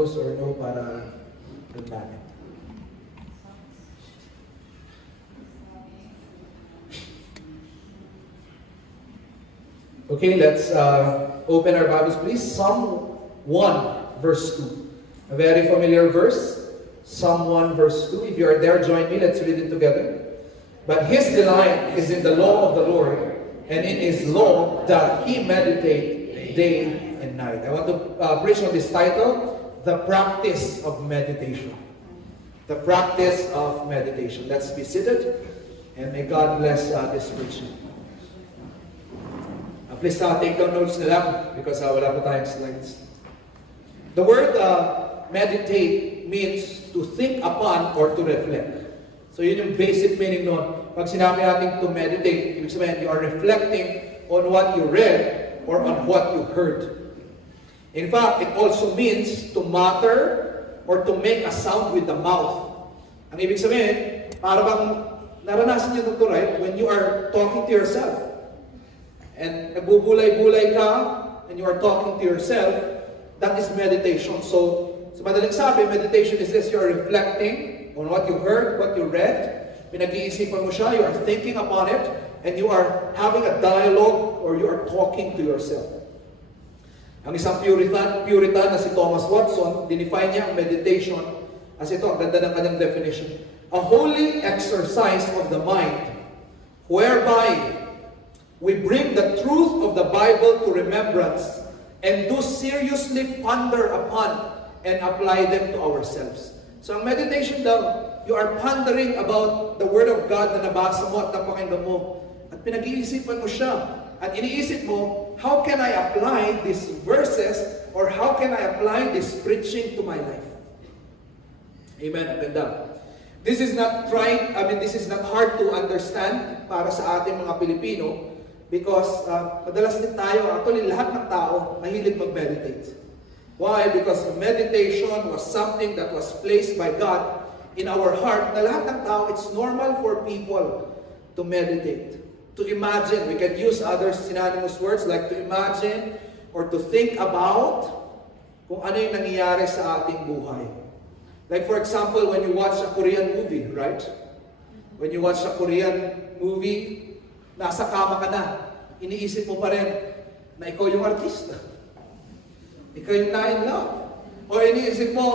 or no para dun namin. Okay, let's open our Bibles, please. Psalm 1, verse 2. A very familiar verse. Psalm 1, verse 2. If you are there, join me. Let's read it together. But his delight is in the law of the Lord, and in his law doth he meditate day and night. I want to preach on this title, The Practice of Meditation. The Practice of Meditation. Let's be seated, and may God bless this preaching. Please take down notes na lang because wala pa tayong slides. The word meditate means to think upon or to reflect. So yun yung basic meaning nun. Pag sinabi natin to meditate, ibig sabihin you are reflecting on what you read or on what you heard. In fact, it also means to mutter or to make a sound with the mouth. Ang ibig sabihin, para bang naranasan nyo ito, right? When you are talking to yourself. And nagbubulay-bulay ka, and you are talking to yourself, that is meditation. So madaling sabi, meditation is this, you are reflecting on what you heard, what you read, pinag-iisipan mo siya, you are thinking upon it, and you are having a dialogue, or you are talking to yourself. Ang isang Puritan na si Thomas Watson, dinefine niya ang meditation as ito, ang ganda ng kanyang definition. A holy exercise of the mind, whereby we bring the truth of the Bible to remembrance and do seriously ponder upon and apply them to ourselves. So ang meditation daw, you are pondering about the Word of God na nabasa mo at napakinggan mo. At pinag-iisipan mo siya. At iniisip mo, how can I apply these verses or how can I apply this preaching to my life? Amen. Ang ganda. This is not hard to understand para sa ating mga Pilipino. Because madalas din tayo, actually lahat ng tao mahilig mag-meditate. Why? Because meditation was something that was placed by God in our heart na lahat ng tao, it's normal for people to meditate. To imagine, we can use other synonymous words like to imagine or to think about kung ano yung nangyayari sa ating buhay. Like for example, when you watch a Korean movie, right? When you watch a Korean movie, nasa kama ka na, iniisip mo pa rin na ikaw yung artista. Ikaw yung na-in love. O iniisip mo,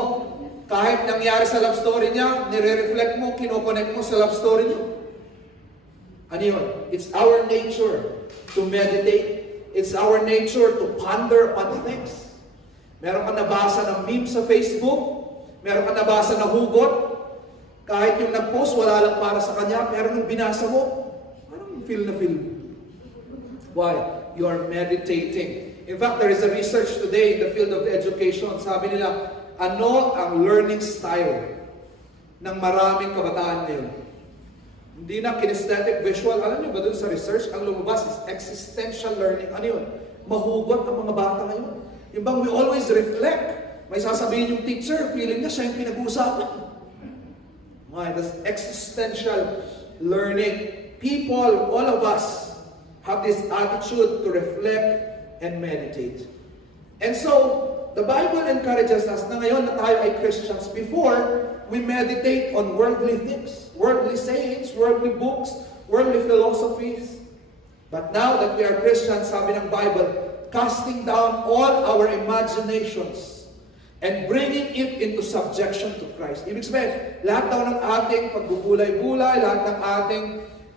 kahit nangyari sa love story niya, nire-reflect mo, kinokonect mo sa love story niya. Ano yun? It's our nature to meditate. It's our nature to ponder upon things. Meron ka nabasa ng meme sa Facebook, meron ka nabasa na hugot, kahit yung nag-post, wala lang para sa kanya, pero nung binasa mo, feel na feel. Why? You are meditating. In fact, there is a research today in the field of education. Sabi nila, ano ang learning style ng maraming kabataan ngayon? Hindi na kinesthetic visual. Alam niyo ba dun sa research, ang lumabas is existential learning. Ano yun? Mahugot ang mga bata ngayon. Yung bang we always reflect. May sasabihin yung teacher, feeling niya siya yung pinag-uusapan. Why? That's existential learning. People, all of us, have this attitude to reflect and meditate. And so, the Bible encourages us na ngayon na tayo ay Christians. Before, we meditate on worldly things, worldly sayings, worldly books, worldly philosophies. But now that we are Christians, sabi ng Bible, casting down all our imaginations and bringing it into subjection to Christ. Ibig sabihin, lahat daw ng ating pagbubulay-bulay, lahat ng ating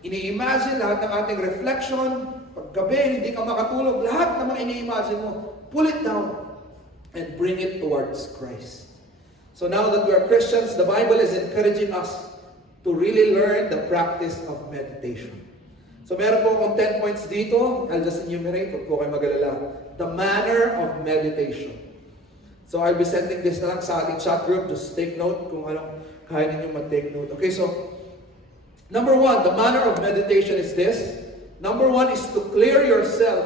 ini-imagine, lahat ng ating reflection, paggabi, hindi ka makatulog, lahat ng mga ini-imagine mo, pull it down and bring it towards Christ. So now that we are Christians, the Bible is encouraging us to really learn the practice of meditation. So meron po akong 10 points dito. I'll just enumerate, huwag po kayo mag-alala. The manner of meditation. So I'll be sending this na lang sa ating chat group. Just take note kung anong kaya ninyo mag-take note. Okay, so number 1, the manner of meditation is this. Number 1 is to clear yourself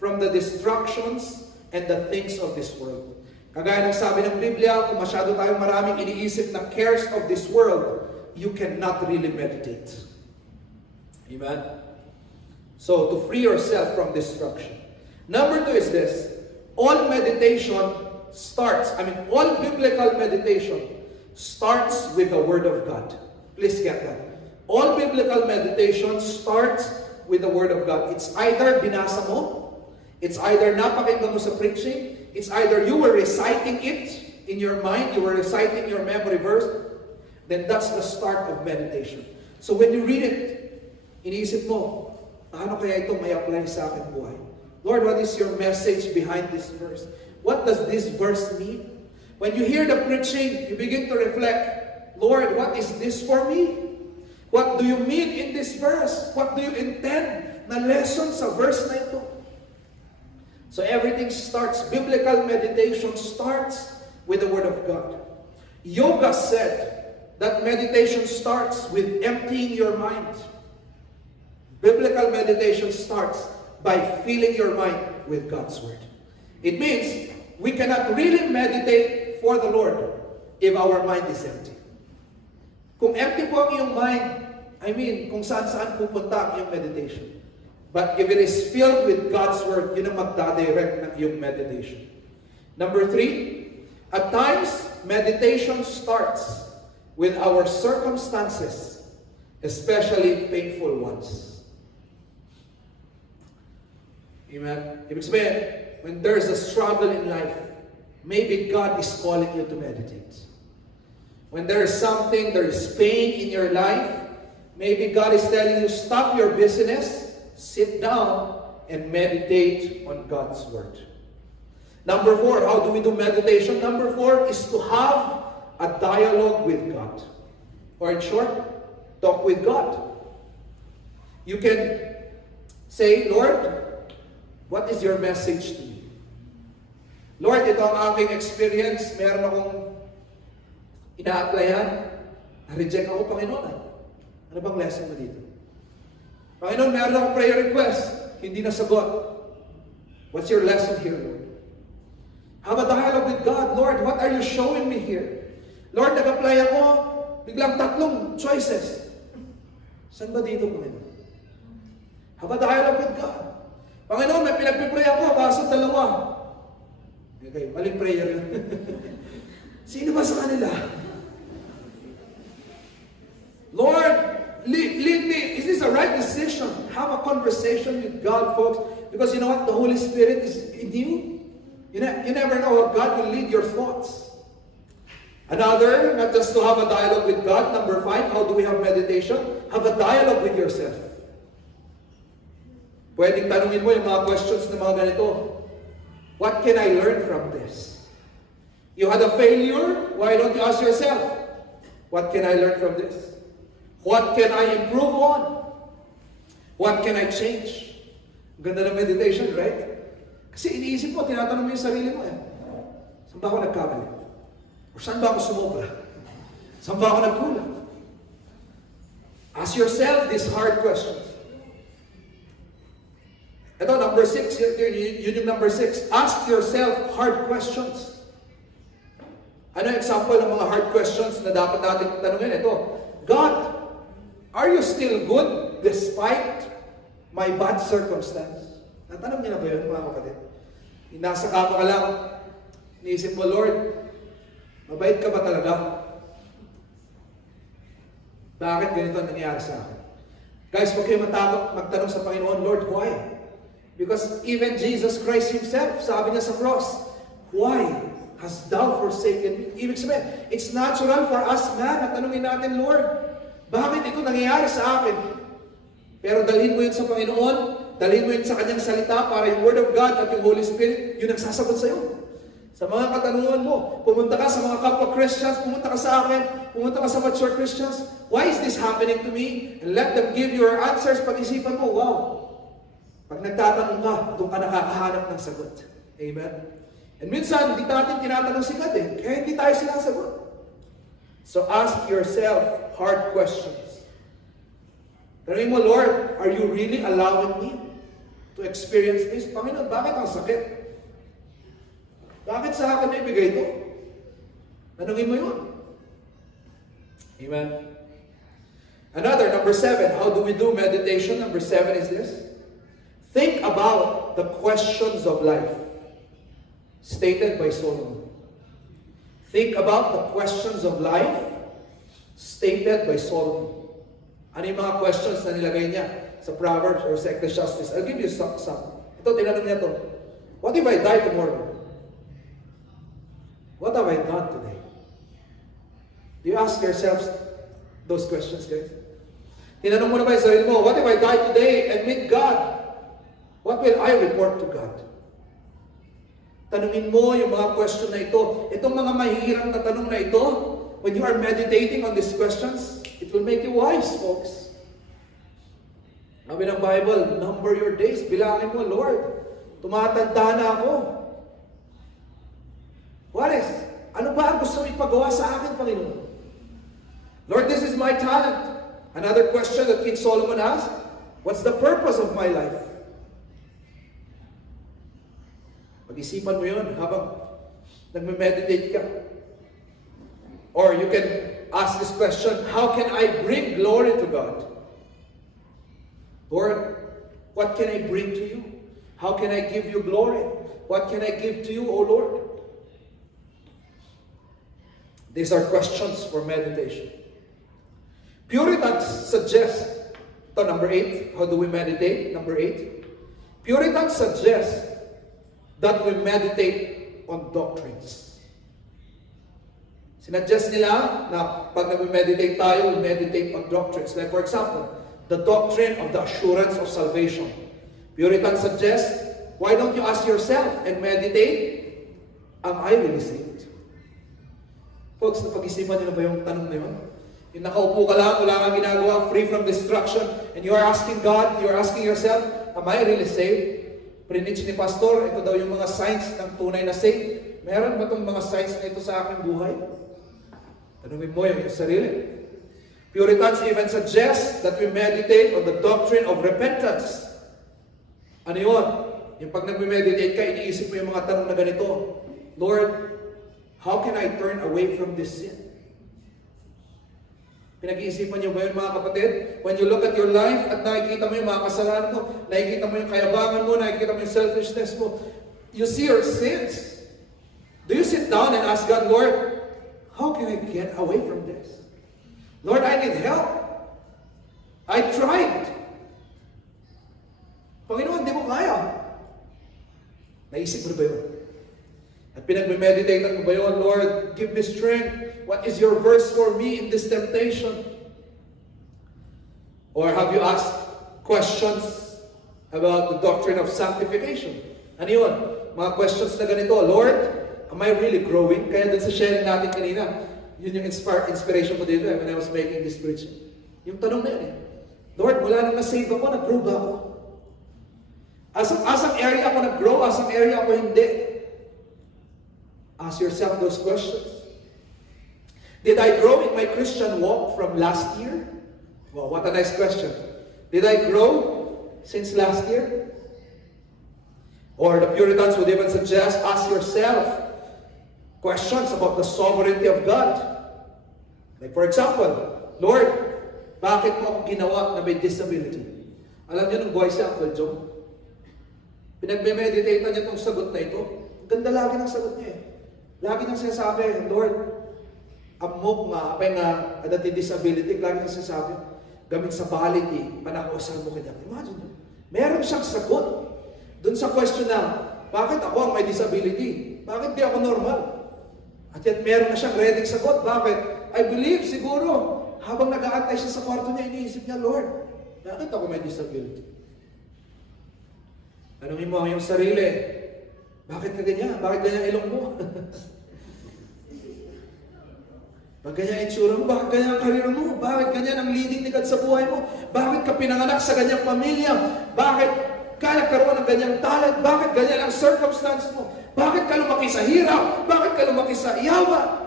from the distractions and the things of this world. Kagaya ng sabi ng Biblia, kung masyado tayong maraming iniisip na cares of this world, you cannot really meditate. Amen? So, to free yourself from distraction. Number 2 is this. All meditation all biblical meditation starts with the Word of God. Please get that. All biblical meditation starts with the Word of God. It's either binasa mo, it's either napakinggan mo sa preaching, it's either you were reciting it in your mind, you were reciting your memory verse, then that's the start of meditation. So when you read it, iniisip mo, paano kaya ito may apply sa aking buhay? Lord, what is your message behind this verse? What does this verse mean? When you hear the preaching, you begin to reflect, Lord, what is this for me? What do you mean in this verse? What do you intend na lesson sa verse na ito? So everything starts, biblical meditation starts with the Word of God. Yoga said that meditation starts with emptying your mind. Biblical meditation starts by filling your mind with God's Word. It means we cannot really meditate for the Lord if our mind is empty. Kung empty po ang iyong mind, kung saan-saan pupunta ang iyong meditation. But if it is filled with God's Word, yun ang magdadirect ng iyong meditation. Number 3, at times, meditation starts with our circumstances, especially painful ones. Amen? Ibig sabihin, when there's a struggle in life, maybe God is calling you to meditate. When there is pain in your life, maybe God is telling you, stop your business, sit down, and meditate on God's Word. Number 4, how do we do meditation? Number 4 is to have a dialogue with God. Or in short, talk with God. You can say, Lord, what is your message to me? Lord, ito ang aking experience. Meron akong ina-applyan. Na-reject ako, Panginoon. Ano bang lesson mo dito? Panginoon, meron akong prayer request. Hindi nasagot. What's your lesson here, Lord? Have a dialogue with God. Lord, what are you showing me here? Lord, nag-apply ako. Biglang 3 choices. Saan ba dito, Panginoon? Have a dialogue with God. Panginoon, may pinagpipray ako, kaso 2. Okay, maling prayer yun. Sino ba sa kanila? Lord, lead me. Is this a right decision? Have a conversation with God, folks. Because you know what? The Holy Spirit is in you. You never know how God will lead your thoughts. Another, not just to have a dialogue with God. Number 5, how do we have meditation? Have a dialogue with yourself. Pwedeng tanungin mo yung mga questions na mga ganito. What can I learn from this? You had a failure? Why don't you ask yourself, what can I learn from this? What can I improve on? What can I change? Ganda ng meditation, right? Kasi iniisip mo, tinatanong mo yung sarili mo saan ba ako nagkamali? O saan ba ako sumobra? Saan ba ako nagkulang? Ask yourself these hard questions. Ito, number 6, yun yung number 6. Ask yourself hard questions. Ano yung example ng mga hard questions na dapat natin tanungin? Ito, God, are you still good despite my bad circumstance? Natanong niyo na ba yun, mga kapatid? Nasa kama ka lang, iniisip mo, Lord, mabait ka ba talaga? Bakit ganito nangyayari sa akin? Guys, huwag kayo matakot magtanong sa Panginoon, Lord, why? Because even Jesus Christ Himself, sabi niya sa cross, why hast thou forsaken me? Ibig sabihin, it's natural for us man na tanungin natin, Lord, bakit ito nangyayari sa akin? Pero dalhin mo yun sa Panginoon, dalhin mo yun sa Kanyang salita para yung Word of God at yung Holy Spirit, yun ang sasagot sa iyo. Sa mga katanungan mo, pumunta ka sa mga kapwa Christians, pumunta ka sa akin, pumunta ka sa mature Christians, why is this happening to me? And let them give you your answers. Pag-isipan mo, wow. Pag nagtatanong ka, doon ka nakakahanap ng sagot. Amen? And minsan, hindi natin tinatanong si God kaya hindi tayo sinasagot. So ask yourself hard questions. Tanungin mo, Lord, are you really allowing me to experience this? Panginoon, bakit ang sakit? Bakit sa akin na ibigay ito? Tanungin mo yun. Amen? Another, number 7, how do we do meditation? Number 7 is this. Think about the questions of life stated by Solomon. Think about the questions of life stated by Solomon. Ano yung mga questions na nilagay niya sa Proverbs or sa Ecclesiastes? I'll give you some. Ito, tinanong niya to. What if I die tomorrow? What have I done today? Do you ask yourselves those questions, guys? Tinanong mo na ba yung sarili mo, what if I die today and meet God? What will I report to God? Tanungin mo yung mga question na ito. Itong mga mahihirap na tanong na ito, when you are meditating on these questions, it will make you wise, folks. Sabi ng Bible, number your days. Bilangin mo, Lord, tumatanda na ako. What is? Ano ba ang gusto mo ipagawa sa akin, Panginoon? Lord, this is my talent. Another question that King Solomon asked, what's the purpose of my life? Pag-isipan mo yun habang nagme-meditate ka. Or you can ask this question, how can I bring glory to God? Lord, what can I bring to you? How can I give you glory? What can I give to you, O Lord? These are questions for meditation. Puritans suggest, number 8, how do we meditate? Number 8. Puritans suggest that we meditate on doctrines. Sinuggest nila na pag nag-meditate tayo, we meditate on doctrines. Like for example, the doctrine of the assurance of salvation. Puritans suggest, why don't you ask yourself and meditate, am I really saved? Folks, napag-isipan niyo na ba yung tanong na yun? Yung nakaupo ka lang, wala kang ginagawa, free from destruction, and you are asking God, you are asking yourself, am I really saved? Preach ni Pastor, ito daw yung mga signs ng tunay na saved. Meron ba itong mga signs na ito sa aking buhay? Tanungin mo yung sarili. Puritans even suggest that we meditate on the doctrine of repentance. Ano yun? Yung pag nag-meditate ka, iniisip mo yung mga tanong na ganito. Lord, how can I turn away from this sin? Pinag-iisipan niyo ba yun, mga kapatid? When you look at your life at nakikita mo yung mga kasalanan mo, nakikita mo yung kayabangan mo, nakikita mo yung selfishness mo, you see your sins. Do you sit down and ask God, Lord, how can I get away from this? Lord, I need help. I tried. Panginoon, di mo kaya. Naisip mo ba yun? At pinag-meditate mo ba yun, Lord, give me strength. What is your verse for me in this temptation? Or have you asked questions about the doctrine of sanctification? Ano yun? Mga questions na ganito, Lord, am I really growing? Kaya dun sa sharing natin kanina, yun yung inspiration ko dito when I was making this preaching. Yung tanong na yun Lord, mula nang na-save ako, nag-grow ba ako? Asang area ako nag-grow, asang area ako hindi? Ask yourself those questions. Did I grow in my Christian walk from last year? Well, what a nice question. Did I grow since last year? Or the Puritans would even suggest, ask yourself questions about the sovereignty of God. Like for example, Lord, bakit mo ako ginawa na may disability? Alam niyo nung buhay si Uncle Joe? Pinagme-meditate na niya itong sagot na ito. Ganda lagi ng sagot niya Lagi nang sinasabi, Lord, amok nga, apay nga, adati disability, lagi nang sinasabi, gamit sa bality, panakausal mo kita. Imagine nyo, meron siyang sagot. Doon sa question na, bakit ako ang may disability? Bakit di ako normal? At yet meron na siyang ready sagot. Bakit? I believe, siguro, habang nag-aantay siya sa kwarto niya, iniisip niya, Lord, bakit ako may disability? Tanungin mo ang iyong sarili, bakit ka ganyan? Bakit ganyan ilong mo? Bakit ganyan ang itsura mo? Bakit ganyan ang karir mo? Bakit ganyan ang leading ni God sa buhay mo? Bakit ka pinanganak sa ganyang pamilya? Bakit ka nagkaroon ng ganyang talent? Bakit ganyan ang circumstance mo? Bakit ka lumaki sa hirap? Bakit ka lumaki sa yawa?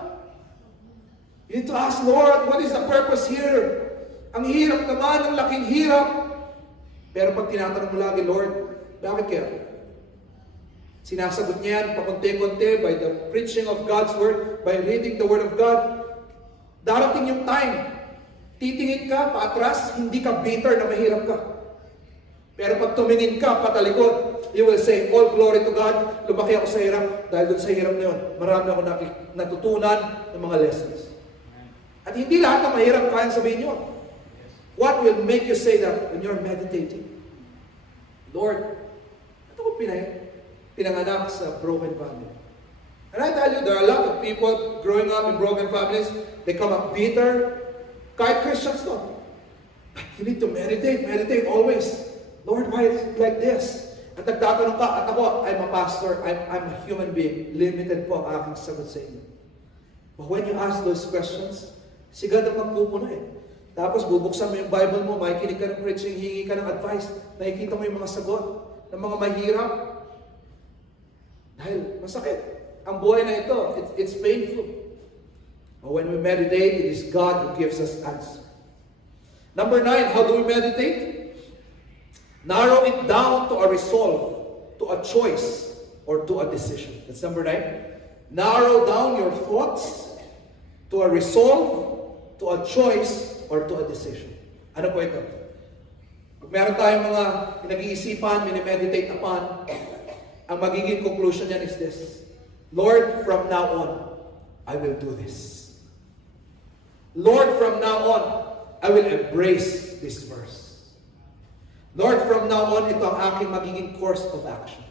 You need to ask, Lord, what is the purpose here? Ang hirap naman, ang laking hirap. Pero pag tinatanong mo lagi, Lord, bakit kaya? Sinasagot niya yan pakunti-kunti by the preaching of God's Word, by reading the Word of God. Darating yung time, titingin ka paatras, hindi ka bitter na mahirap ka. Pero pag tumingin ka patalikod, you will say, all glory to God, lumaki ako sa hirap. Dahil doon sa hirap na yun, marami ako natutunan ng mga lessons. At hindi lahat ng mahirap kayang sabihin nyo. What will make you say that when you're meditating? Lord, ito ko pinanganak sa broken family. And I tell you, there are a lot of people growing up in broken families, they come up bitter, kahit Christians to. But you need to meditate always. Lord, why is it like this? At nagtatanong ka, at ako, I'm a pastor, I'm a human being. Limited po ang aking sagot sa inyo. But when you ask those questions, sigad ang magpupuno eh. Tapos bubuksan mo yung Bible mo, makikinig ka ng preaching, hingi ka ng advice, nakikita mo yung mga sagot ng mga mahirap. Dahil masakit. Ang buhay na ito, it's painful. But when we meditate, it is God who gives us answer. Number 9, how do we meditate? Narrow it down to a resolve, to a choice, or to a decision. That's number 9. Narrow down your thoughts to a resolve, to a choice, or to a decision. Ano po ito? Pag meron tayong mga pinag-iisipan, minimeditate upon, ang magiging conclusion niyan is this: Lord, from now on, I will do this. Lord, from now on, I will embrace this verse. Lord, from now on, ito ang aking magiging course of action.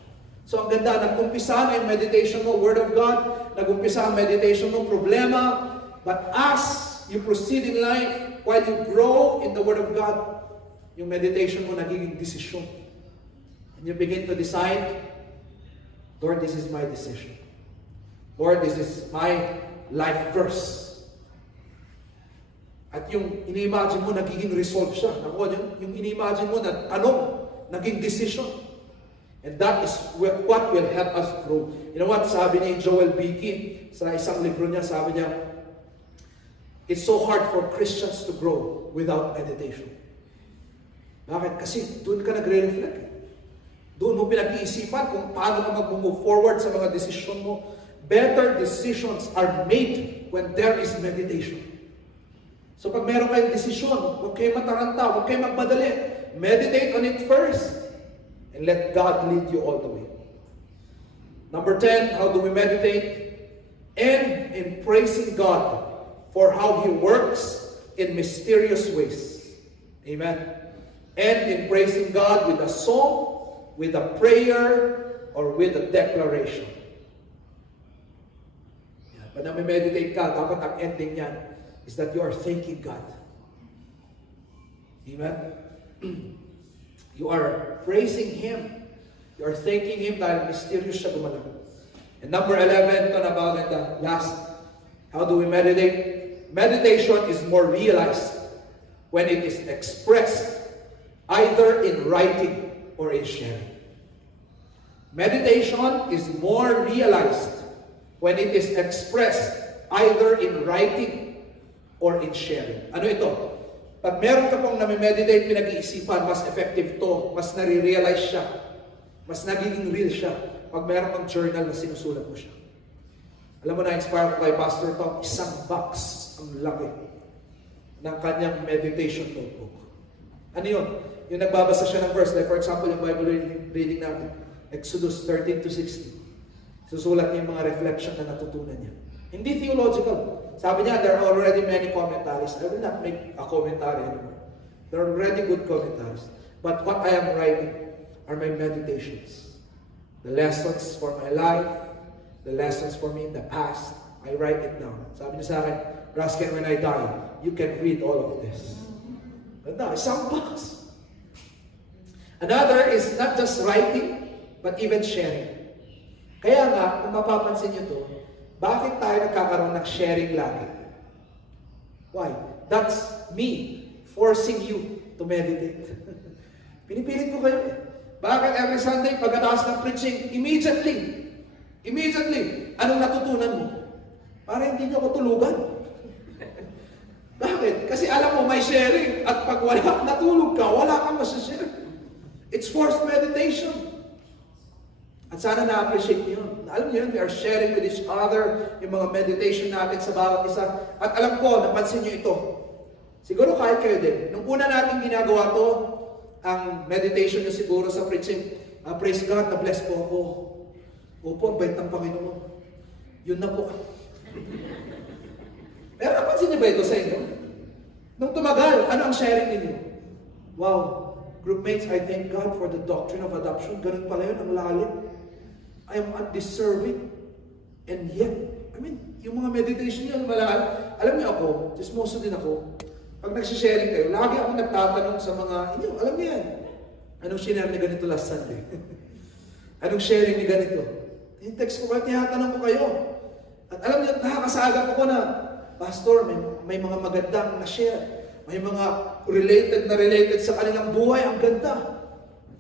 So ang ganda, nag-umpisa na yung meditation mo, Word of God, nag-umpisa ang meditation mo, problema, but as you proceed in life, while you grow in the Word of God, yung meditation mo nagiging desisyon. And you begin to decide, Lord, this is my decision. Lord, this is my life verse. At yung ini-imagine mo, nagiging resolve siya. Nakuha yung ini-imagine mo na tanong, naging decision. And that is what will help us grow. You know what? Sabi ni Joel Beeke, sa isang libro niya, sabi niya, it's so hard for Christians to grow without meditation. Bakit? Kasi doon ka nagre-reflect. Doon mo pinag-iisipan kung paano ka mag-move forward sa mga desisyon mo. Better decisions are made when there is meditation. So pag meron kayong desisyon, huwag kayong mataranta, huwag kayong magmadali. Meditate on it first and let God lead you all the way. Number 10, how do we meditate? End in praising God for how He works in mysterious ways. Amen. End in praising God with a song, with a prayer, or with a declaration. Pag nami-meditate ka, dapat ang ending niyan is that you are thanking God. Amen? You are praising Him. You are thanking Him dahil mysterious siya gumalang. And number 11, talk about it, the last. How do we meditate? Meditation is more realized when it is expressed either in writing or in sharing. Meditation is more realized when it is expressed either in writing or in sharing. Ano ito? Pag meron ka pong nami-meditate, pinag-iisipan, mas effective to, mas nare-realize siya, mas nagiging real siya, pag meron kang journal na sinusulat mo siya. Alam mo, na-inspire ko kay Pastor Tom, isang box ang laki ng kanyang meditation notebook. Ano yun? Yung nagbabasa siya ng verse, like for example, yung Bible reading natin, Exodus 13 to 16. Susulat niya yung mga reflection na natutunan niya. Hindi theological. Sabi niya, there are already many commentaries. I will not make a commentary anymore. There are already good commentaries. But what I am writing are my meditations. The lessons for my life, the lessons for me in the past, I write it down. Sabi niya sa akin, Raskin, when I die, you can read all of this. Ganda, isang box. Another is not just writing, but even sharing. Kaya nga, kung mapapansin niyo to, bakit tayo nagkakaroon ng sharing lagi? Why? That's me forcing you to meditate. Pinipilit ko kayo eh. Bakit every Sunday, pagkatapos ng preaching, immediately, anong natutunan mo? Para hindi nyo ako tulugan. Bakit? Kasi alam mo, may sharing. At pag wala, natulog ka, wala kang masashare. It's forced meditation. At sana na-appreciate niyo yun. Alam niyo yun, we are sharing with each other yung mga meditation natin sa bawat isa. At alam ko, napansin niyo ito. Siguro kahit kayo din. Nung una natin ginagawa to, ang meditation nyo siguro sa preaching, praise God, na-bless po ako. Opo, ang bait ng Panginoon. Yun na po. Pero napansin niyo ba ito sa inyo? Nung tumagal, ano ang sharing ninyo? Wow, groupmates, I thank God for the doctrine of adoption. Ganun pala yun, ang lalim. I am undeserving. And yet, yung mga meditation niyo, alam niyo ako, chismoso din ako. Pag nagsisharing kayo, lagi ako nagtatanong sa mga inyo, alam niyo yan. Anong share ni ganito last Sunday? Anong sharing ni ganito? Yung text ko kayo, tinatanong ko kayo. At alam niyo, nakakasagap ako na, Pastor, may mga magandang na-share. May mga related sa kanilang buhay. Ang ganda.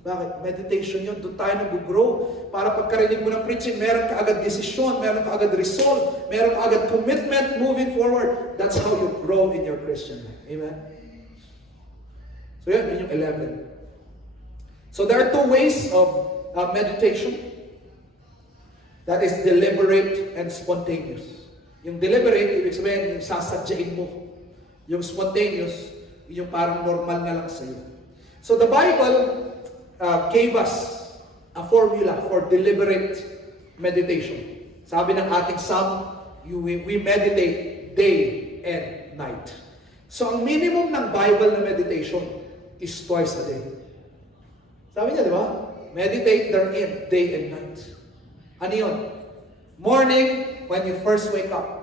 Bakit? Meditation yun. Doon tayo nag-grow. Para pagkarinig mo ng preaching, meron ka agad desisyon, meron ka agad resolve, meron ka agad commitment moving forward. That's how you grow in your Christian life. Amen? So yun yung 11. So there are two ways of meditation. That is deliberate and spontaneous. Yung deliberate, ibig sabihin, yung sasadyain mo. Yung spontaneous, yung parang normal na lang sa'yo. So the Bible gave us a formula for deliberate meditation. Sabi ng ating Psalm, we meditate day and night. So ang minimum ng Bible na meditation is twice a day. Sabi niya, di ba? Meditate therein day and night. Ano yun? Morning, when you first wake up.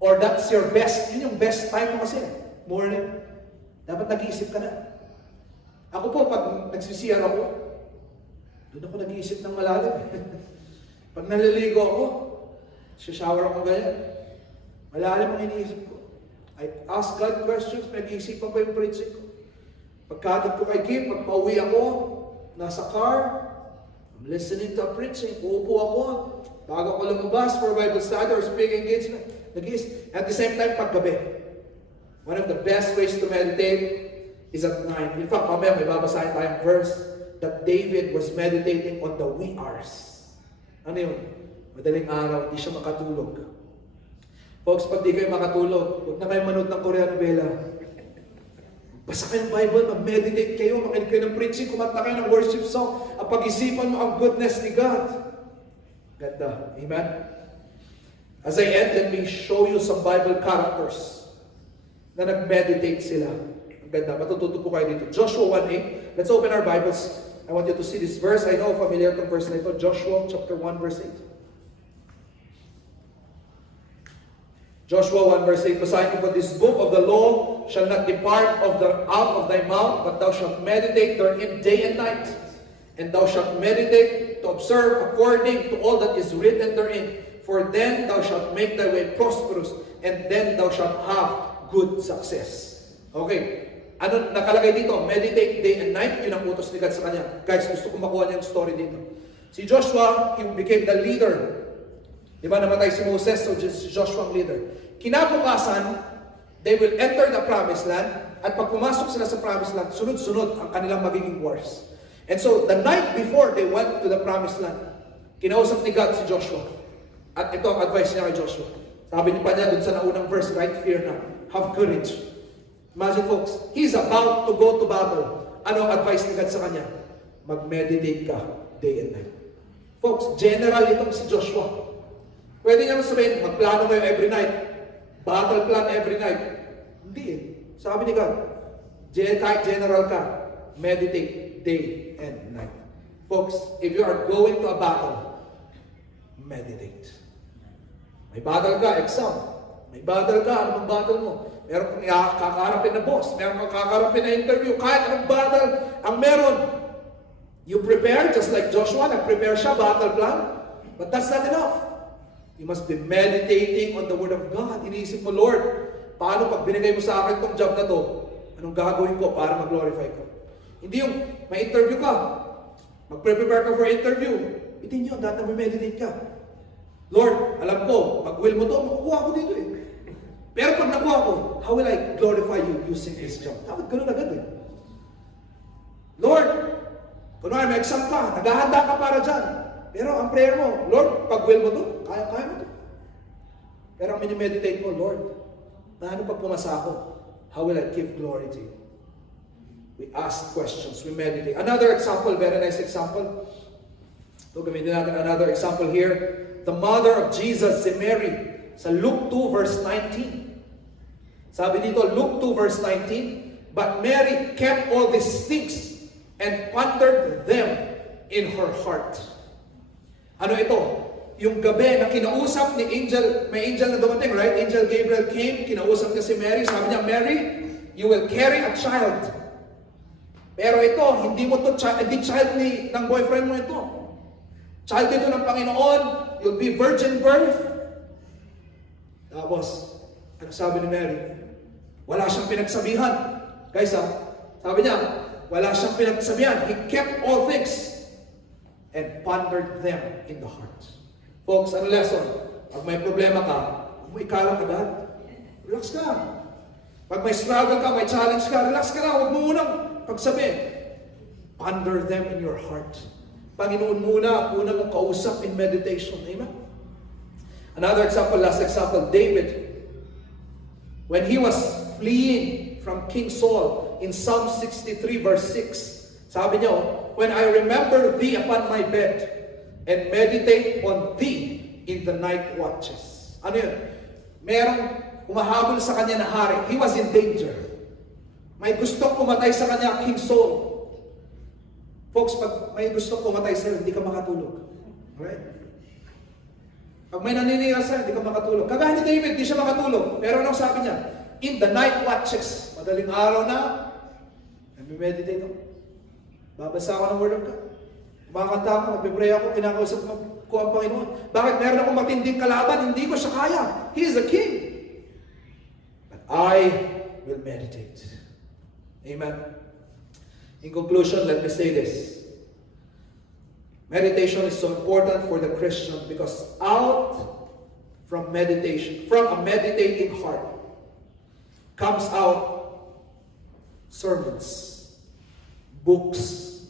Or that's your best, yun yung best time mo kasi. Morning. Dapat nag-iisip ka na. Ako po, pag nagsisiyar ako, doon ako nag-iisip ng malalim. Pag naliligo ako, shower ako ganyan. Malalim ang iniisip ko. I ask God questions, nag-iisipan ko yung preaching ko. Pagkatid ko kay Kim, pag pauwi ako, nasa car, I'm listening to a preaching, uupo ako, bago ako lumabas for Bible study or speaking engagement, nag-iisip. At the same time, paggabi. One of the best ways to meditate is at night. In fact, mamaya may babasahin tayong verse that David was meditating on the wee hours. Ano yun? Madaling araw, di siya makatulog. Folks, pag di kayo makatulog, huwag na kayo manood ng Korean novela. Basa kayo ng Bible, mag-meditate kayo, makinig kayo ng preaching, kumanta kayo ng worship song, at pag-isipan mo ang goodness ni God. Ganda. Amen? As I end, let me show you some Bible characters na nag-meditate sila. Ang ganda. Matututo po kayo dito. Joshua 1:8. Let's open our Bibles. I want you to see this verse. I know familiar itong verse na ito. Joshua chapter 1 verse 8. Joshua 1 verse 8. Basahin ko, "But this book of the law shall not depart out of thy mouth, but thou shalt meditate therein day and night. And thou shalt meditate to observe according to all that is written therein. For then thou shalt make thy way prosperous, and then thou shalt have good success." Okay. Ano nakalagay dito? Meditate day and night. Yun ang utos ni God sa kanya. Guys, gusto ko makuha niya yung story dito. Si Joshua, he became the leader. Di ba namatay si Moses, so Joshua ang leader. Kinabukasan, they will enter the promised land, at pag pumasok sila sa promised land, sunod-sunod ang kanilang magiging wars. And so, the night before they went to the promised land, kinausap ni God si Joshua. At ito ang advice niya kay Joshua. Sabi niya pa niya dun sa naunang verse, right? Fear not. Have courage. Imagine folks, he's about to go to battle. Ano ang advice ni God sa kanya? Mag-meditate ka day and night. Folks, general itong si Joshua. Pwede niya sabihin, magplano kayo every night. Battle plan every night. Hindi eh. Sabi ni God, kahit general ka, meditate day and night. Folks, if you are going to a battle, meditate. May battle ka, exam. May battle ka, ano bang battle mo? Meron kang kakaharapin na boss, meron kang kakaharapin na interview, kahit anong battle ang meron. You prepare, just like Joshua, nag-prepare siya, battle plan. But that's not enough. You must be meditating on the Word of God. Iniisip mo, Lord, paano pag binigay mo sa akin itong job na to, anong gagawin ko para mag-glorify ko? Hindi yung may interview ka, mag-prepare ka for interview. Hindi yun, dapat meditate ka. Lord, alam ko, pag will mo to, makukuha ko dito eh. Pero pag nakuha ko, how will I glorify you using this job? Dapat ganun agad eh. Lord, kunwari may exam ka, naghahanda ka para dyan. Pero ang prayer mo, Lord, pag will mo to, kaya mo to. Pero ang minimeditate mo, Lord, paano pag pumasa ako? How will I give glory to you? We ask questions. We meditate. Another example, very nice example. So, gamitin natin another example here. The mother of Jesus, si Mary, sa Luke 2 verse 19. Sabi dito, Luke 2 verse 19, but Mary kept all these things and pondered them in her heart. Ano ito? Yung gabi na kinausap ni angel, may angel na dumating, right? Angel Gabriel came, kinausap niya si Mary. Sabi niya, Mary, you will carry a child. Pero ito, hindi mo to hindi child ng boyfriend mo ito. Child ito ng Panginoon. You'll be virgin birth. Tapos, ano sabi ni Mary? Wala siyang pinagsabihan. Guys, sabi niya, wala siyang pinagsabihan. He kept all things and pondered them in the heart. Folks, ano lesson? Pag may problema ka, huwag mo ikalat agad. Relax ka. Pag may struggle ka, may challenge ka, relax ka na. Huwag mo munang pagsabi. Ponder them in your heart. Panginoon muna mong kausap in meditation. Amen? Another example, last example, David. When he was fleeing from King Saul in Psalm 63 verse 6, sabi niya, when I remember thee upon my bed and meditate on thee in the night watches. Ano yun? Merong humahabol sa kanya na hari. He was in danger. May gustong pumatay sa kanya, King Saul. Folks, pag may gustong pumatay sa'yo, hindi ka makatulog. Alright? Pag may naninira sa'yo, hindi ka makatulog. Kagaya ni David, hindi siya makatulog. Pero anong sabi niya? In the night watches. Madaling araw na, nag-meditate ako. Babasa ako ng Word of God. Kumakanta ako, nagpipray ako, kinakausap ko ang Panginoon. Bakit meron akong matinding kalaban? Hindi ko siya kaya. He is a king. But I will meditate. Amen. In conclusion, let me say this. Meditation is so important for the Christian because out from meditation, from a meditating heart, comes out sermons, books,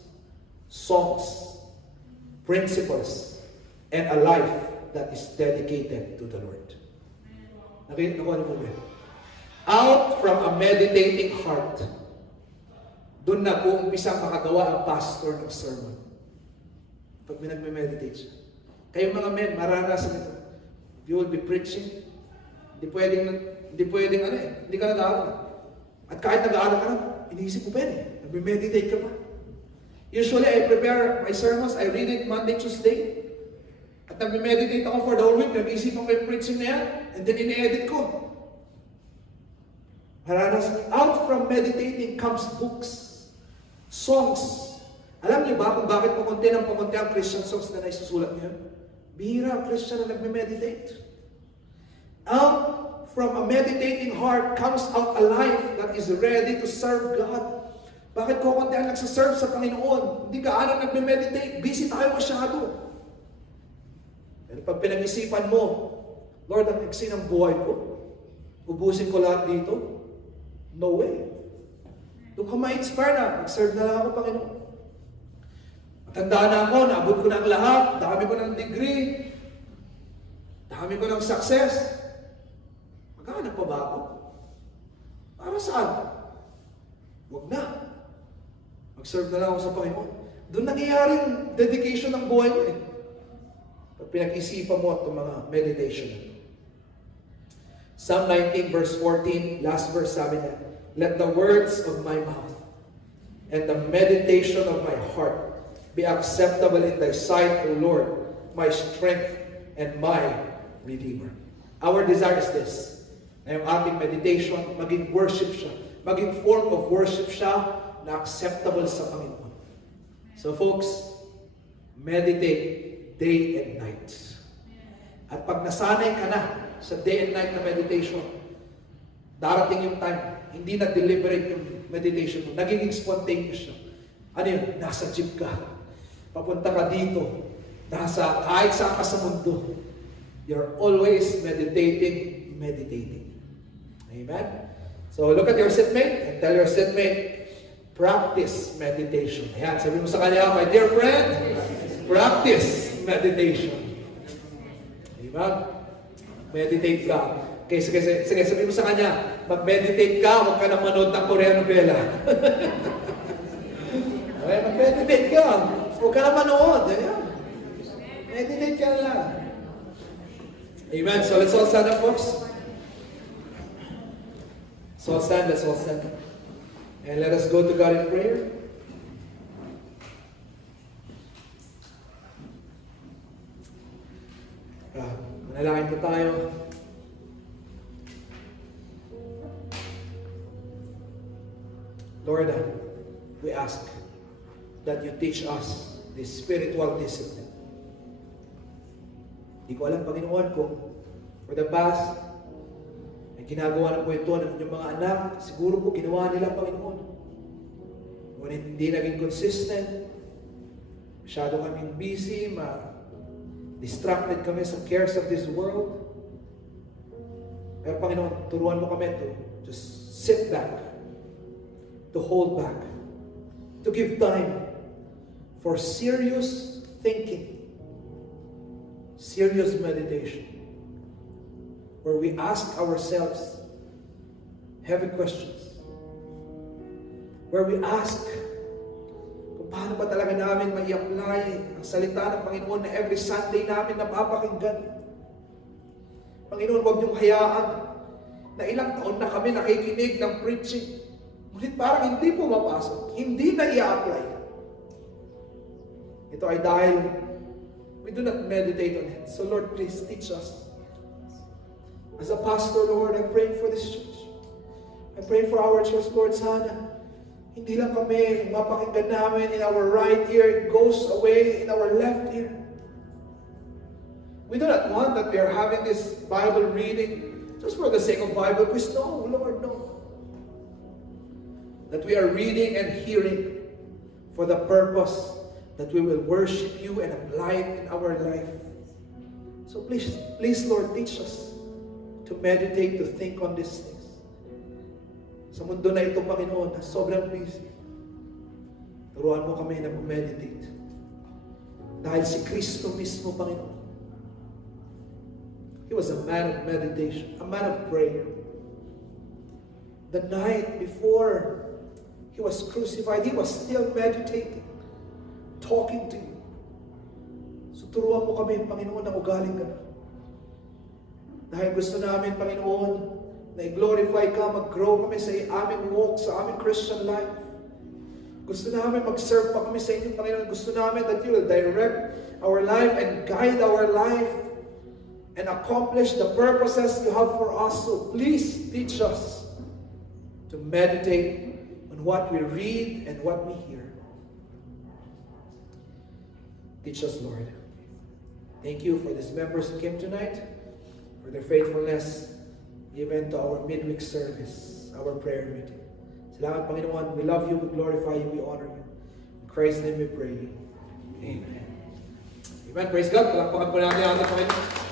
songs, principles, and a life that is dedicated to the Lord. Nakuha niyo po ba? Out from a meditating heart, doon na po umpisang makagawa ang pastor ng sermon. Pag may nagme-meditate siya. Kayong mga men, maranasan ito. You will be preaching. Hindi pwedeng hindi ka nag-aaral. At kahit nag-aaral ka na, iniisip mo pa yun eh. Nagme-meditate ka pa. Usually, I prepare my sermons. I read it Monday, Tuesday. At nagme-meditate ako for the whole week. Nag-iisip ako yung preaching na yan. And then, ini-edit ko. Maranasan. Out from meditating comes books. Songs. Alam niyo ba kung bakit pakunti ang Christian songs na naisusulat niyo? Bihira ang Christian na nagme-meditate. Out from a meditating heart comes out a life that is ready to serve God. Bakit kukunti ang nagsaserve sa Panginoon? Hindi ka alam nagme-meditate. Busy tayo masyado. Pero pag pinag-isipan mo, Lord, ang iksi ng buhay ko, ubusin ko lahat dito? No way. Doon ka ma-inspire na. Mag-serve na lang ako, Panginoon. Matanda na ako, naabot ko na ang lahat. Dami ko ng degree. Dami ko ng success. Maghanap pa ba ako? Para saan? Huwag na. Mag-serve na lang ako sa Panginoon. Doon nangyayari yung dedication ng buhay mo eh. Pag pinag-isipan mo itong mga meditation. Psalm 19 verse 14, last verse sabi niya, let the words of my mouth and the meditation of my heart be acceptable in thy sight, O Lord, my strength and my Redeemer. Our desire is this, na yung ating meditation, maging worship siya, maging form of worship siya na acceptable sa Panginoon. So folks, meditate day and night. At pag nasanay ka na sa day and night na meditation, darating yung time, hindi na deliberate yung meditation mo. Nagiging spontaneous siya. Ano yun? Nasa jeep ka. Papunta ka dito. Kahit saan ka sa mundo. You're always meditating. Amen? So look at your seatmate and tell your seatmate, practice meditation. Ayan, sabi mo sa kanya, my dear friend, practice meditation. Amen? Meditate ka. Okay, sige, sabi mo sa kanya, mag-meditate ka, huwag ka na manood ng Korean novela. Kaya mag-meditate ka. Huwag ka na manood. Ayan. Meditate ka na lang. Amen. So let's all stand up, folks. So let's all stand. And let us go to God in prayer. Manalangin po tayo. Lord, we ask that you teach us this spiritual discipline. Hindi ko alam, Panginoon, kung for the past, ay ginagawa na po ito ng inyong mga anak. Siguro po ginawa nila, Panginoon. Ngunit hindi naging consistent. Masyado kaming busy, distracted kami sa cares of this world. Pero Panginoon, turuan mo kami to just sit back, to hold back, to give time for serious thinking, serious meditation, where we ask ourselves heavy questions, where we ask kung paano ba talaga namin mai-apply ang salita ng Panginoon na every Sunday namin napapakinggan. Panginoon, huwag niyong hayaan na ilang taon na kami nakikinig ng preaching, ngunit parang hindi pumapasok, hindi na i-apply. Ito ay dahil we do not meditate on it. So Lord, please teach us. As a pastor, Lord, I'm praying for this church. I'm praying for our church, Lord, sana hindi lang kami mapakinggan namin in our right ear, it goes away in our left ear. We do not want that we are having this Bible reading just for the sake of Bible quiz. No, Lord, no. That we are reading and hearing for the purpose that we will worship you and apply it in our life. So please, Lord, teach us to meditate, to think on these things. Sa mundo na ito, Panginoon, na sobrang busy, turuan mo kami na meditate. Dahil si Kristo mismo, Panginoon, He was a man of meditation, a man of prayer. The night before He was crucified, He was still meditating, talking to you. So turuan mo kami, Panginoon, na ugaling ka na. Dahil gusto namin, Panginoon, na i-glorify ka, mag-grow kami sa aming walk, sa aming Christian life. Gusto namin mag-serve pa kami sa inyo, Panginoon. Gusto namin that you will direct our life and guide our life and accomplish the purposes you have for us. So please teach us to meditate on what we read and what we hear. Teach us, Lord. Thank you for these members who came tonight, for their faithfulness, even to our midweek service, our prayer meeting. Salamat, Panginoon. We love you, we glorify you, we honor you. In Christ's name we pray. Amen. Amen. Praise God. Palakpakan po natin ang Panginoon.